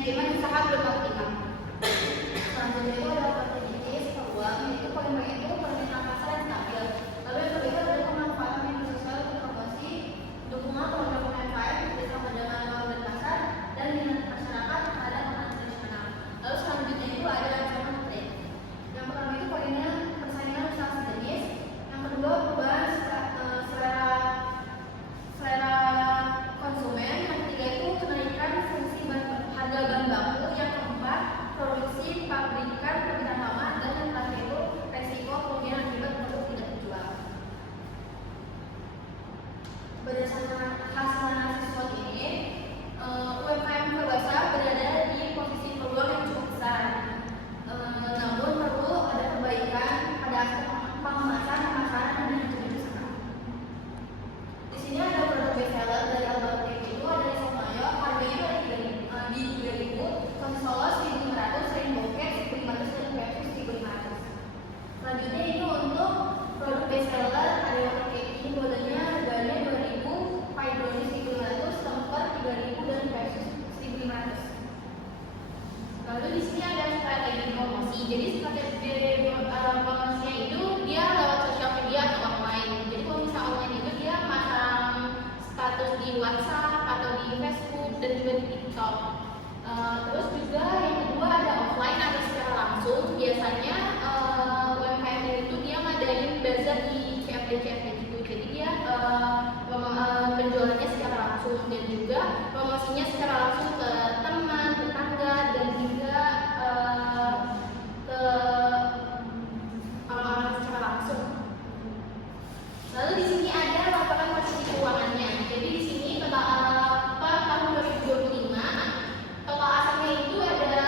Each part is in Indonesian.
manajemen usaha belum optimal. Selanjutnya itu ada opportunities, peluang, yaitu poin-poin itu permintaan pasar yang stabil. Lalu yang kedua adalah pemanfaatan media sosial untuk promosi, dukungan program UMKM bersama dengan dan pasar, dan minat masyarakat terhadap makanan tradisional. Lalu selanjutnya itu ada ancaman trade. Yang pertama itu poinnya persaingan usaha sejenis. Yang kedua perubahan selera konsumen. Yang ketiga itu kenaikan fungsi harga bahan baku. Yang keempat produksi pabrikan permintaan lama, dan yang terakhir itu resiko kerugian akibat produk tidak dijual. Berdasarkan hasil analisis SWOT ini, UMKM Perwasa berada di posisi peluang yang cukup besar. Namun perlu ada perbaikan pada aspek pengemasan, pemasaran, dan manajemen usaha. Di sini ada produk best seller dari Albert itu ada di Somayo, harganya di 3.000, Konsolos 1.500, Rainbow Cat 1.500, dan Versus 1.500. Selanjutnya itu untuk produk best seller ada water cake ini modelnya harganya 2.000, Pydronis 1.500, Temper 3.000, dan Versus 1.500. Lalu di sini ada strategi promosi. Jadi strategi promosinya itu dia lewat sosial media atau online. Jadi kalau misalnya online itu dia pasang status di WhatsApp atau di Facebook dan juga di TikTok. Terus juga yang kedua ada offline atau secara langsung. Biasanya UMKM itu dia ngadain bazar di CFD gitu. Jadi dia penjualannya secara langsung dan juga promosinya secara langsung ke teman, tetangga, dan juga ke orang-orang secara langsung. Lalu di sini ada laporan posisi keuangannya. Jadi di sini per tahun 2025 total asetnya itu ada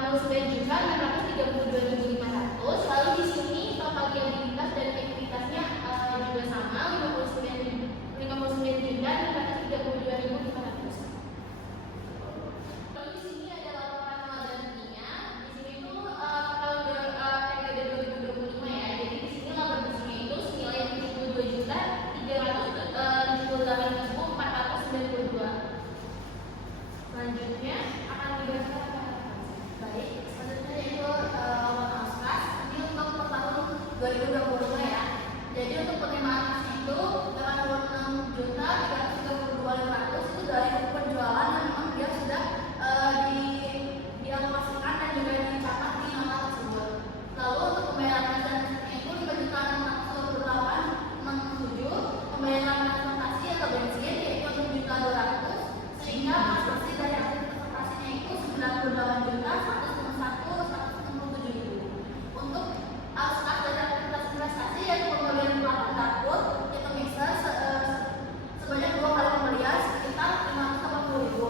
59.632.500. Lalu di sini total liabilitas dan ekuitasnya juga sama 59.532.500. Lalu di sini ada laporan laba dan ruginya. Di sini itu tahun periode 2025 ya. Jadi di sini laba bersihnya itu senilai 72.378.492. Selanjutnya akan dibahas baik. Selanjutnya itu laporan kas. Ini untuk per tahun 2025 ya. Jadi untuk penerimaan kasnya itu 86.332.500 itu dari penjualan yang memang dia sudah dialokasikan dan juga dicatat di nama tersebut. Lalu untuk pembayaran kas dan kasnya itu 5.628.67. Pembayaran transportasi atau bensin yaitu 6.200.000, sehingga kas bersih dari aktivitas transportasinya itu 98.161.167.000. Untuk kas dari aktivitas investasi yaitu pembelian peralatan dapur, itu mixer sebanyak 2 kali pembelian sekitar 580.000.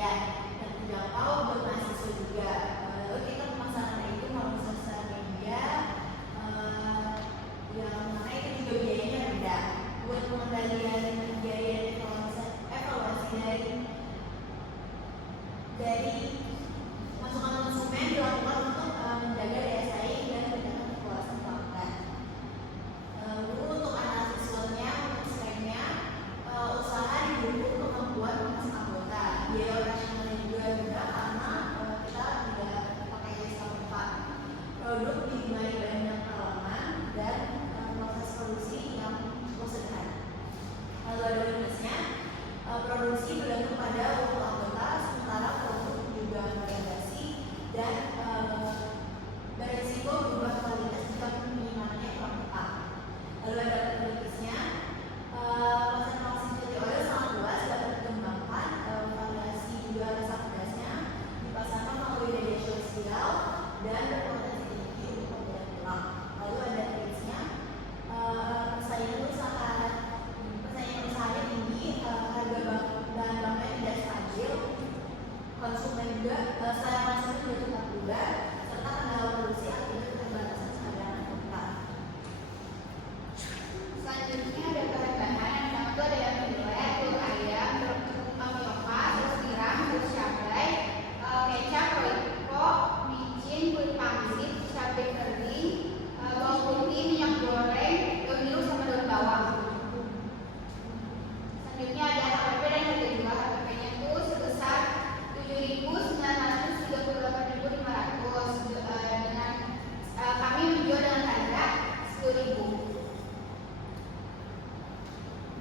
kementerian dan terjangkau buat mahasiswa juga. Lalu kita pemasaran itu melalui sosial media, yang mana itu juga biayanya rendah. Buat pengendalian biaya evaluasi dari masukan konsumen dilakukan untuk menjaga daya saing dan menekan kepulasan pelanggan. Lalu untuk analisis SWOT-nya, untuk strength-nya, usaha didukung kemampuan memasang anggota. Biaya operasionalnya juga rendah karena kita tidak pakai jasa tempat. Produk digemari banyak kalangan dan proses produksi yang cukup sederhana. Lalu ada minusnya, produksi bergantung pada waktu anggota, sementara produk juga variasi dan beresiko berubah kualitas jika pengirimannya kurang tepat. Lalu ada prioritasnya, pasar vaksin seperti oil sangat luas dapat dikembangkan, variasi juga rasa pedasnya dipasarkan melalui media sosial dan berpotensi tinggi untuk pembelian ulang. Lalu ada kritisnya, persaingan usahanya tinggi, harga bahan bakunya tidak stabil, konsumen juga selera konsumen juga cepat berubah, serta kendala produksi akibat keterbatasan cadangan anggota. Selanjutnya ada bahan-bahan yang pertama itu ada yang kedelai, telur ayam, tapioka, saus tiram, saus cabai, kecap, royco, micin, kulit pangsit, cabai kering, bawang putih, minyak goreng, daun jeruk sama daun bawang. Selanjutnya ada HPP dan harga jual. HPP-nya itu sebesar 7.938.500 dengan kami menjual dengan harga 10.000.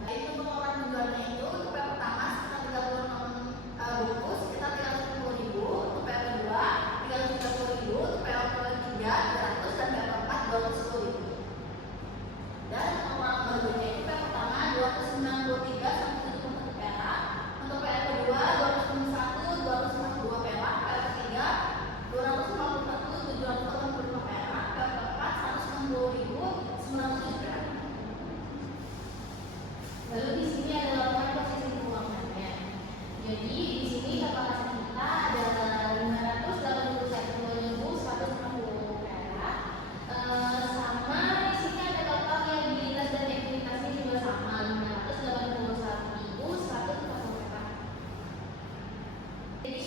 Baik, untuk pengeluaran penjualnya itu untuk yang pertama sekitar 36 bungkus kita 310.000, untuk yang kedua 330.000, untuk yang ketiga 300 dan yang keempat 210.000. Dan pengeluaran barunya itu yang pertama 293 sampai 71 perak, untuk yang kedua 251 252 perak, yang ketiga 251 785 perak, yang keempat 160.907 perak. Lalu di sini ada laporan posisi keuangannya. Jadi di sini kapasitas kita ada 581.160 perak. Sama di sini ada total liabilitas dan ekuitasnya juga sama 581.140 perak. Jadi